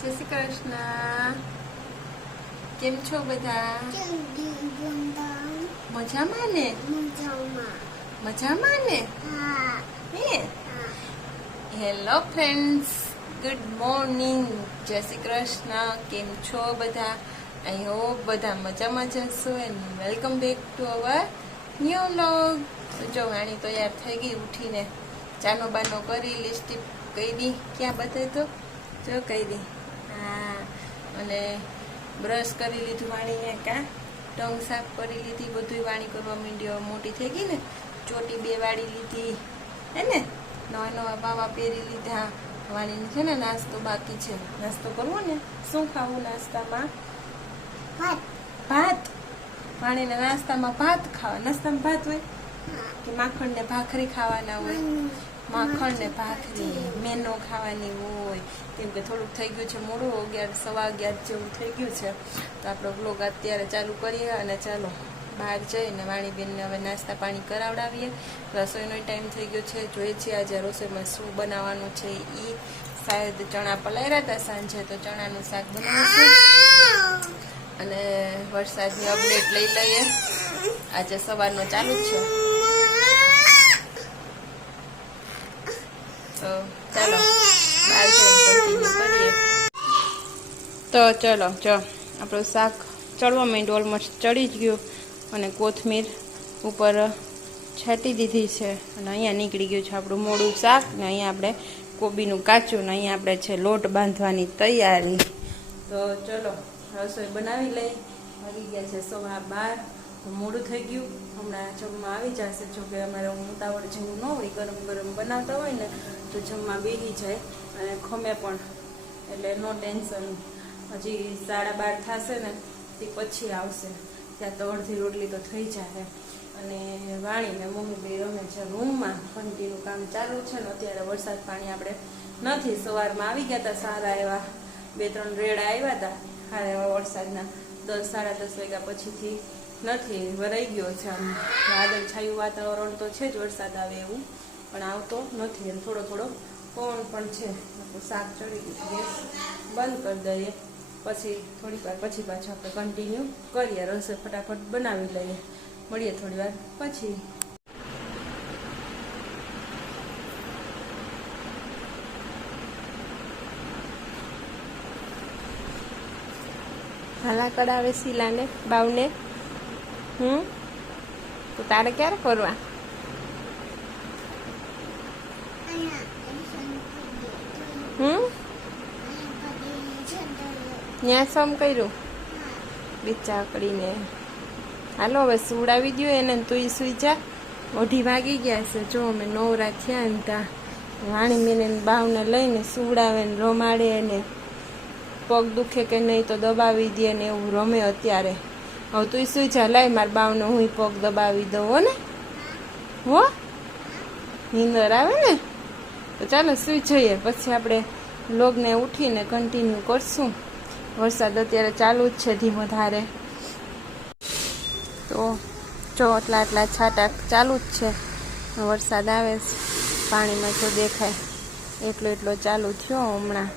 જય શ્રી કૃષ્ણ. કેમ છો બધા? મજામાં ને? મજામાં ને? Hello friends, good morning. જય શ્રી કૃષ્ણ. કેમ છો બધા? આઈ હોપ બધા મજામાં જશો and welcome back to our new vlog. જો વાણી તૈયાર થઈ ગઈ, ઉઠીને ચાનો બાનો કરી, લિપસ્ટિક કરી, ક્યાં બતાવી તો જો કરી. હા, અને બ્રશ કરી લીધું વાણીને, કાં ટંગ સાફ કરી લીધી, બધું વાણી કરવા માંડ્યો. મોટી થઈ ગઈ ને, ચોટી 2 વાળી લીધી હે ને, નવા નવા પાવા પહેરી લીધા. વાણીને છે ને નાસ્તો બાકી છે, નાસ્તો કરવો ને. શું ખાવું નાસ્તામાં? ભાત. વાણીને નાસ્તામાં ભાત ખાવા. નાસ્તામાં ભાત હોય કે માખણ ને ભાખરી ખાવાના હોય? માખણ ને ભાખરી મેનો ખાવાની હોય. કેમ કે થોડુંક થઈ ગયું છે મોડું, 11 સવા 11 જેવું થઈ ગયું છે. તો આપણો બ્લોગ અત્યારે ચાલુ કરીએ અને ચાલો બહાર જઈને વાણીબેનને હવે નાસ્તા પાણી કરાવડાવીએ. રસોઈનો ટાઈમ થઈ ગયો છે. જોઈએ છીએ આજે રસોઈમાં શું બનાવવાનું છે. એ શાયદ ચણા પલાળ્યા હતા સાંજે, તો ચણાનું શાક બનાવશું. અને વરસાદની અપડેટ લઈ લઈએ. આજે સવારનો ચાલુ જ છે, તો ચાલો બહાર જઈને કન્ટિન્યુ કરીએ. તો ચલો, જો આપણું શાક ચડવા માંડ્યું, ઓલમોસ્ટ ચડી જ ગયું. અને કોથમીર ઉપર છાંટી દીધી છે. અને અહીંયા નીકળી ગયું છે આપણું મોડું શાક. ને અહીંયા આપણે કોબીનું કાચું, ને અહીંયા આપણે છે લોટ બાંધવાની તૈયારી. તો ચલો રસોઈ બનાવી લઈ. વાગી ગયા છે 12:15. મોડું થઈ ગયું. હમણાં જમવા આવી જશે. જોકે અમારે ઉતાવળ જેવું ન હોય, ગરમ ગરમ બનાવતા હોય ને તો જમવા બેસી જાય અને ખમે પણ, એટલે નો ટેન્શન. હજી 12:30 થશે ને તે પછી આવશે, ત્યાં તો અડધી રોટલી તો થઈ જાય. અને વાણીને મમ્મી બે રમે છે રૂમમાં. ઘંટીનું કામ ચાલુ છે ને અત્યારે વરસાદ પાણી આપણે નથી. સવારમાં આવી ગયા હતા સારા એવા 2-3 રેડા આવ્યા હતા સારા એવા વરસાદના. 10-10:30 વાગ્યા પછીથી નથી, વરાઈ ગયો છે. આમ વાદળ છાયું વાતાવરણ તો છે જ, વરસાદ આવે એવું, પણ આવતો નથી. અને થોડો થોડો પવન પણ છે. શાક ચડી ગયું, ગેસ બંધ કરી દઈએ. પછી થોડીક વાર પછી પાછું આપણે કન્ટિન્યુ કરીએ. રસોઈ ફટાફટ બનાવી લઈએ. મળીએ થોડી વાર પછી. હાલા કડાવે શીલાને બાવને. તો તારે ક્યારે કરવા? ત્યાં સમ કર્યું બિચાકડીને. હાલો હવે સુવડાવી દો એને, તું સુઈ જા. 2:30 વાગી ગયા છે. જો અમે નવરા થયા ને ત્યાં વાણી મેને બાવને લઈને સુવડાવે ને રમાડે, એને પગ દુખે કે નહીં તો દબાવી દે ને એવું રમે અત્યારે. હવે તું સુઈ જા. લાય મારા બાવને હું પગ દબાવી દઉં હો ને. હો નીંદર આવે ને તો ચાલો સુઈ જઈએ. પછી આપણે લોગને ઉઠીને કન્ટિન્યુ કરશું. વરસાદ અત્યારે ચાલુ જ છે ધીમો ધારે. તો જો આટલા છાંટા ચાલુ જ છે. વરસાદ આવે પાણીમાં જો દેખાય એટલો ચાલુ થયો હમણાં.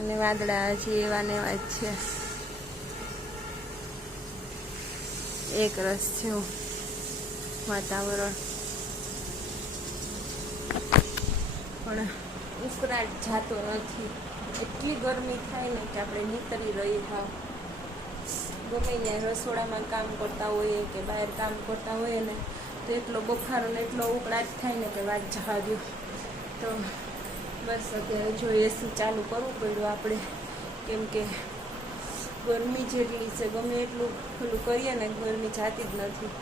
અને વાદળા હજી એવા ને એવા જ છે, એક રસ જેવું વાતાવરણ. પણ ઉકળાટ જાતો નથી. એટલી ગરમી થાય ને કે આપણે નીતરી રહી થાવ. ગમે ને રસોડામાં કામ કરતા હોઈએ કે બહાર કામ કરતા હોઈએ ને તો એટલો બફારો ને એટલો ઉકળાટ થાય ને કે વાત જવા દો. તો બસ અત્યારે જો એસી ચાલુ કરવું પડ્યું આપણે, કેમ કે ગરમી જેટલી છે. ગમે એટલું પેલું કરીએ ને ગરમી જાતી જ નથી.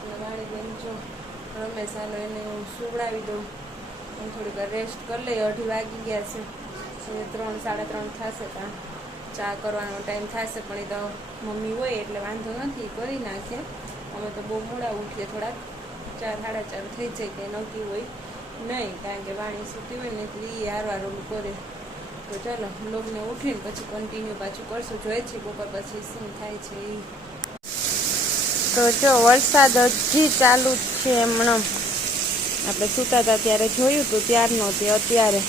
અને વાણી બેન જો રમેશ હાલો એને હું સુવડાવી દઉં. હું થોડીક વાર રેસ્ટ કરી લઈએ. 2:30 વાગી ગયા છે. 3-3:30 થશે ત્યાં ચા કરવાનો ટાઈમ થશે. પણ એ તો મમ્મી હોય એટલે વાંધો નથી, કરી નાખે. અમે તો બહુ મોડા ઉઠીએ, થોડાક 4-4:30 થઈ જાય કંઈ નક્કી હોય નહીં, કારણ કે વાણી સૂતી હોય ને એટલે એ હારવાર ઓલું કરે. તો ચાલો લોગને ઉઠીને પછી કન્ટિન્યુ પાછું કરશું. જોઈએ છીએ બપોર પછી શું થાય છે એ. તો જો વરસાદ હજી ચાલુ જ છે હમણાં. આપણે સૂતા હતા ત્યારે જોયું હતું ત્યારનો તે અત્યારે.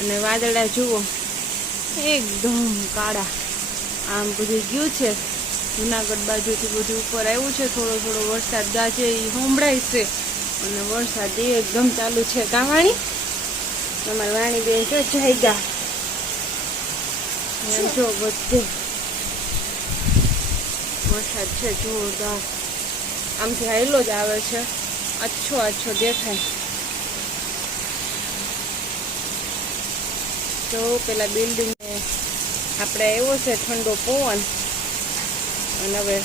અને વાદળા જુઓ એકદમ કાળા. આમ બધું ગયું છે જુનાગઢ બાજુથી બધું ઉપર આવ્યું છે. થોડો થોડો વરસાદ ગાજે એ સંભળાય છે. અને વરસાદ એકદમ ચાલુ છે. કાવાણી અમારી વાણી બેન જો જાયગા જો બધે વરસાદ છે જોરદાર. આમથી હાઈલો જ આવે છે. આછો આછો દેખાય. તો પેલા બિલ્ડિંગ આપણે આવ્યો છે ઠંડો પવન. અને હવે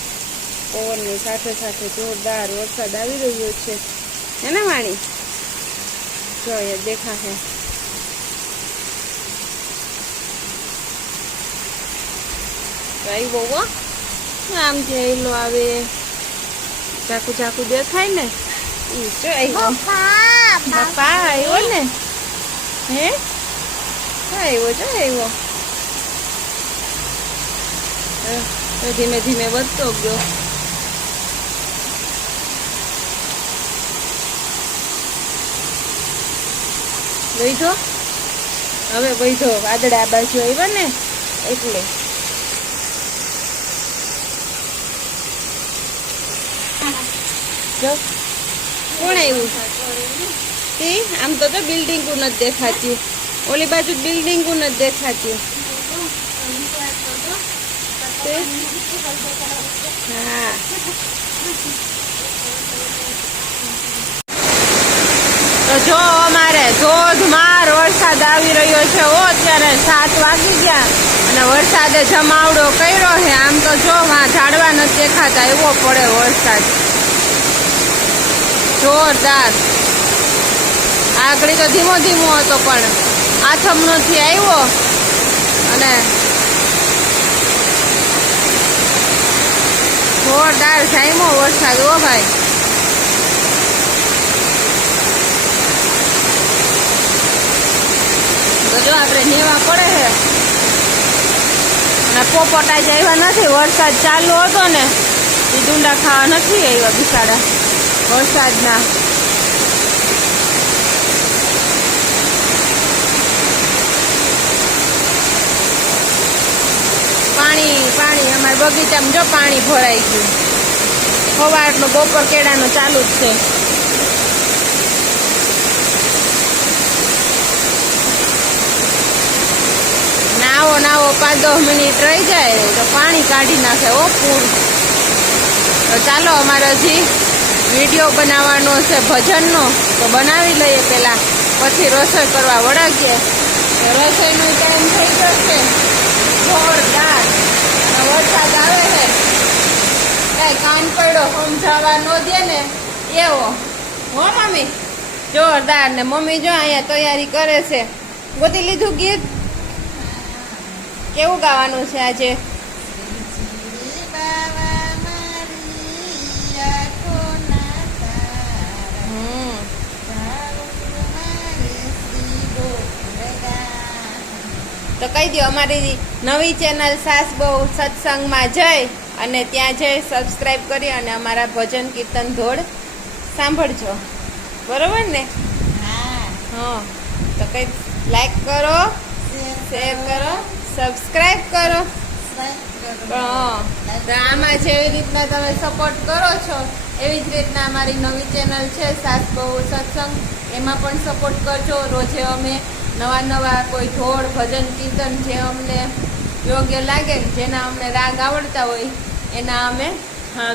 પવનની સાથે સાથે જોરદાર વરસાદ આવી રહ્યો છે. હે ને વાણી? જો એ દેખાશે. આવ્યો હો આમથી હાઈલો આવે. ચાકુ ચાકુ દેખાય ને ઈ જો આવ્યો. બાપા આવ્યો ને. હે આવ્યો જો આવ્યો. ધીમે ધીમે વધતો ગયો. વૈધો હવે વૈધો વાદળા બાજુ આવ્યા ને એટલે. જો કોણ આવ્યું? આમ તો બિલ્ડિંગો નથી દેખાતી. ઓલી બાજુ બિલ્ડિંગો નથી દેખાતી. હા તો જો અમારે ધોધમાર વરસાદ આવી રહ્યો છે. અત્યારે 7 વાગી ગયા અને વરસાદે જમાવડો કર્યો છે. આમ તો જો ઝાડવા નથી દેખાતા એવો પડે વરસાદ જોરદાર. આગળ તો ધીમો ધીમો હતો પણ આથમણોથી આવ્યો અને જોરદાર જામ્યો વરસાદ. ઓ ભાઈ તો જો આપણે નેવા પડે છે અને પોપટા જ આવ્યા નથી. વરસાદ ચાલુ હતો ને એ ડુંડા ખાવા નથી આવ્યા બિચારા વરસાદના. પાણી અમારા બગીચામાં જો પાણી ભરાઈ ગયું. સવારનો બપોર કેળાનો ચાલુ જ છે. નાવો 5-10 મિનિટ રહી જાય તો પાણી કાઢી નાખે. ઓ પૂર. તો ચાલો અમારે હજી વિડીયો બનાવવાનો છે ભજનનો. તો બનાવી લઈએ પેલા, પછી રસોઈ કરવા વળગીએ. રસોઈનો ટાઈમ થઈ ગયો છે જોરદાર. વરસાદ આવે છે કઈ કાન પડ્યો સમજાવવા ન દે ને એવો. હો મમ્મી જોરદાર. ને મમ્મી જો અહીંયા તૈયારી કરે છે. ગોતી લીધું ગીત? કેવું ગાવાનું છે આજે? તો કહી દો અમારી નવી ચેનલ સાસ બહુ સત્સંગમાં જઈ અને ત્યાં જઈ સબસ્ક્રાઈબ કરી અને અમારા ભજન કીર્તન ધોળ સાંભળજો. બરોબર ને? હા તો કઈ લાઈક કરો, શેર કરો, સબસ્ક્રાઈબ કરો. તો આમાં જેવી રીતના તમે સપોર્ટ કરો છો એવી જ રીતના અમારી નવી ચેનલ છે સાસ બહુ સત્સંગ, એમાં પણ સપોર્ટ કરજો. રોજે અમે નવા કોઈ ઢોળ ભજન કીર્તન જે અમને યોગ્ય લાગે, જેના અમને રાગ આવડતા હોય એના અમે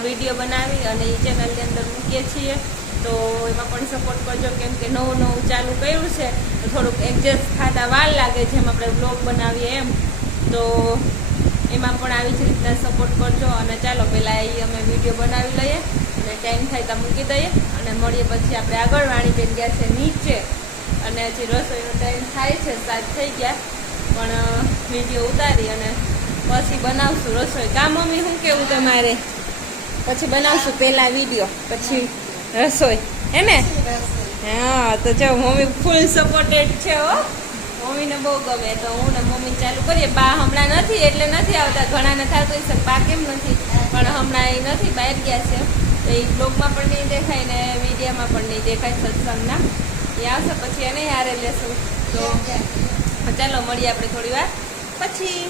વિડીયો બનાવી અને એ ચેનલની અંદર મૂકીએ છીએ. તો એમાં પણ સપોર્ટ કરજો. કેમ કે નવું ચાલુ કર્યું છે તો થોડુંક એડજસ્ટ થતા વાર લાગે, જેમ આપણે બ્લોગ બનાવીએ એમ. તો એમાં પણ આવી જ રીતના સપોર્ટ કરજો. અને ચાલો પહેલાં એ અમે વિડીયો બનાવી લઈએ અને ટાઈમ થાય તો મૂકી દઈએ અને મળીએ પછી આપણે આગળ. વાણીબેન ગયા છે નીચે અને હજી રસોઈનો ટાઈમ થાય છે. 7 થઈ ગયા પણ વિડીયો ઉતારી અને પછી બનાવશું રસોઈ. કા મમ્મી શું કેવું તમારે? પછી બનાવશું પહેલાં વિડીયો પછી રસોઈ, હે ને? હા તો જો મમ્મી ફૂલ સપોર્ટેડ છે હો. મમ્મીને બહુ ગમે. તો હું ને મમ્મી ચાલુ કરીએ. બા હમણાં નથી એટલે નથી આવતા. ઘણાને થતું હશે બા કેમ નથી, પણ હમણાં એ નથી, બહાર ગયા છે. તો એ બ્લોગમાં પણ નહીં દેખાય ને વિડીયોમાં પણ નહીં દેખાય સત્સંગના. એ આવશે પછી એને હારે લેશું. તો ચાલો મળીએ આપણે થોડી વાર પછી.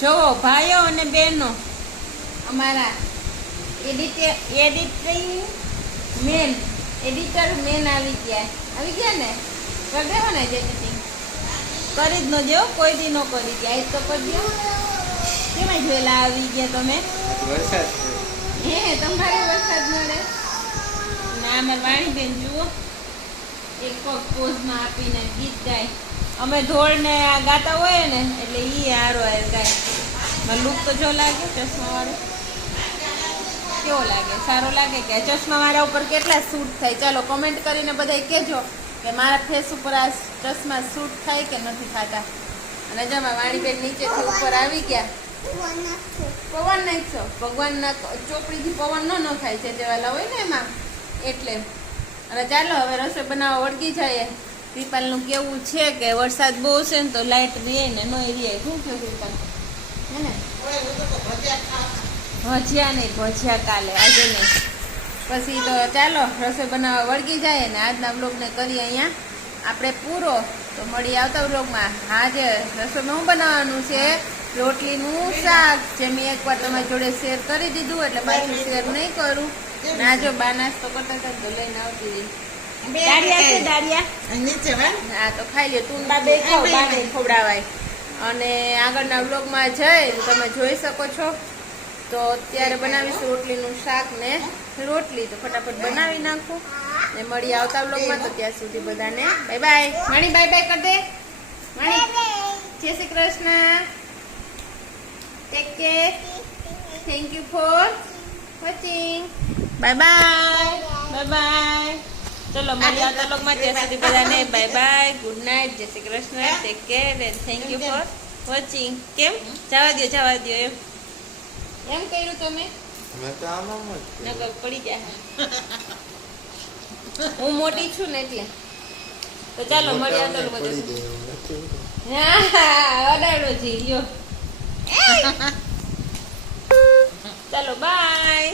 જોવો ભાઈઓ અને બહેનો, અમારા એડિટર મેન આવી ગયા ને. કરી દેવો ને એડિટિંગ કરી જ ન દેવો, કોઈ દી ન કરી ગયા. એ તો કરી દો. કેમાં જોયેલા આવી ગયા તમે? વરસાદ હે તમારે વરસાદ નડે ના? અમે વાણીબેન જુઓ એક પગ પોઝમાં આપીને ગીત ગાય. અમે ઢોળ ને આ ગાતા હોય ને એટલે ઈ હારો હાર ગાય. લુક તો જો લાગે ચશ્મા વાળો, કેવો લાગે? સારો લાગે કે? ચશ્મા વાળા ઉપર કેટલા શૂટ થાય? ચાલો કમેન્ટ કરીને બધા કહેજો કે મારા ફેસ ઉપર આ ચશ્મા શૂટ થાય કે નથી થતા. અને જમા વાણીબેન નીચેથી ઉપર આવી ગયા. પવન નાખશો? ભગવાનના ચોપડીથી પવન ન થાય છે તેવાલા હોય ને એમાં એટલે. અને ચાલો હવે રસોઈ બનાવવા વળગી જાય. દીપાલનું કેવું છે કે વરસાદ બહુ છે ને તો લાઇટ રહે ને ન રહે. શું થયું દીપાલ? હે ને ભજીયા નહીં, ભજીયા કાલે, આજે નહીં. પછી તો ચાલો રસોઈ બનાવવા વળગી જાય ને આજના બ્લોગને કરીએ અહીંયા આપણે પૂરો. તો મળી આવતા બ્લોગમાં. આજે રસોઈમાં શું બનાવવાનું છે? રોટલીનું શાક, જે મેં એકવાર તમારી જોડે શેર કરી દીધું એટલે પાછું શેર નહીં કરું. ના જો બા નાસ્તો કરતા હતા તો લઈને આવતી રહી. દાળિયા છે, દાળિયા હા તો ખાઈ લે. તું બા બે ખાવ, બા નહીં ખવડાવાય. અને આગળના બ્લોગમાં જઈ તમે જોઈ શકો છો. તો અત્યારે બનાવીશું રોટલીનું શાક ને રોટલી. તો ફટાફટ બનાવી નાખું ને મળી આવતા બ્લોગમાં. તો ત્યાં સુધી બધાને બાય બાય. મણી બાય બાય કર દે. મણી જય Shri Krishna. Take care. Thank you for watching. Bye bye. Bye bye. ચલો મળી આવતા બ્લોગમાં. ત્યાં સુધી બધાને બાય બાય, ગુડ નાઇટ, જય Shri Krishna, take care and thank you for watching. કેમ જવા દો એમ કર્યું તમે? નકર પડી જાય. હું મોટી છું ને એટલે. તો ચાલો મળી આવતા લોકો. હા અડાડો જી લ્યો. ચાલો બાય.